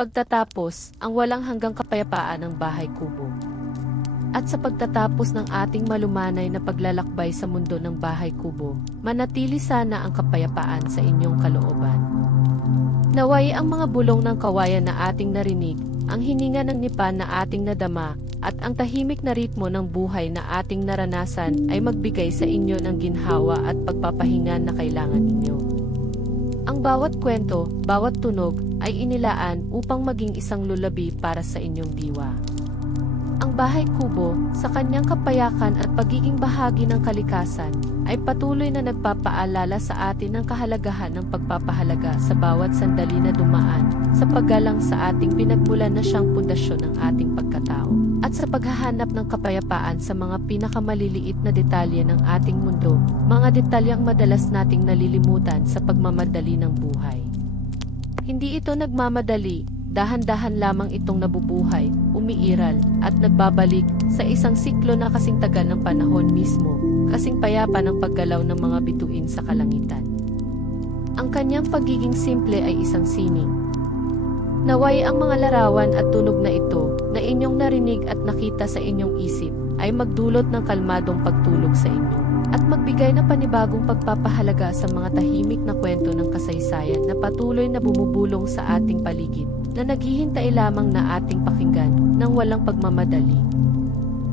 pagtatapos, ang walang hanggang kapayapaan ng Bahay Kubo. At sa pagtatapos ng ating malumanay na paglalakbay sa mundo ng Bahay Kubo, manatili sana ang kapayapaan sa inyong kalooban. Naway ang mga bulong ng kawayan na ating narinig, ang hininga ng nipan na ating nadama, at ang tahimik na ritmo ng buhay na ating naranasan ay magbigay sa inyo ng ginhawa at pagpapahinga na kailangan ninyo. Ang bawat kwento, bawat tunog, ay inilaan upang maging isang lulabi para sa inyong diwa. Ang Bahay Kubo, sa kanyang kapayakan at pagiging bahagi ng kalikasan, ay patuloy na nagpapaalala sa atin ng kahalagahan ng pagpapahalaga sa bawat sandali na dumaan, sa paggalang sa ating pinagmulan na siyang pundasyon ng ating pagkatao, at sa paghahanap ng kapayapaan sa mga pinakamaliliit na detalye ng ating mundo, mga detalyeng madalas nating nalilimutan sa pagmamadali ng buhay. Hindi ito nagmamadali, dahan-dahan lamang itong nabubuhay, umiiral, at nagbabalik sa isang siklo na kasing tagal ng panahon mismo, kasing payapa ng paggalaw ng mga bituin sa kalangitan. Ang kanyang pagiging simple ay isang sining. Naway ang mga larawan at tunog na ito, na inyong narinig at nakita sa inyong isip, ay magdulot ng kalmadong pagtulog sa inyo, at magbigay ng panibagong pagpapahalaga sa mga tahimik na kwento ng kasaysayan na patuloy na bumubulong sa ating paligid, na naghihintay lamang na ating pakinggan ng walang pagmamadali.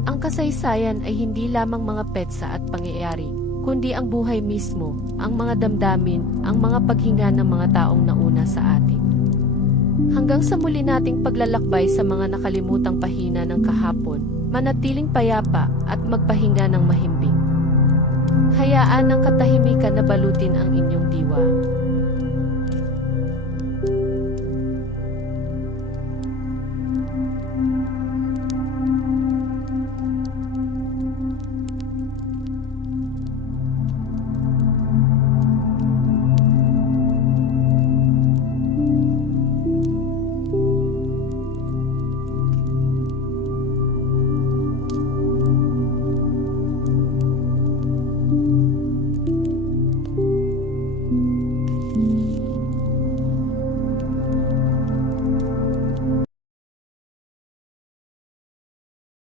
Ang kasaysayan ay hindi lamang mga petsa at pangyayari, kundi ang buhay mismo, ang mga damdamin, ang mga paghinga ng mga taong nauna sa atin. Hanggang sa muli nating paglalakbay sa mga nakalimutang pahina ng kahapon, manatiling payapa at magpahinga ng mahimbing. Hayaan ng katahimikan na balutin ang inyong diwa.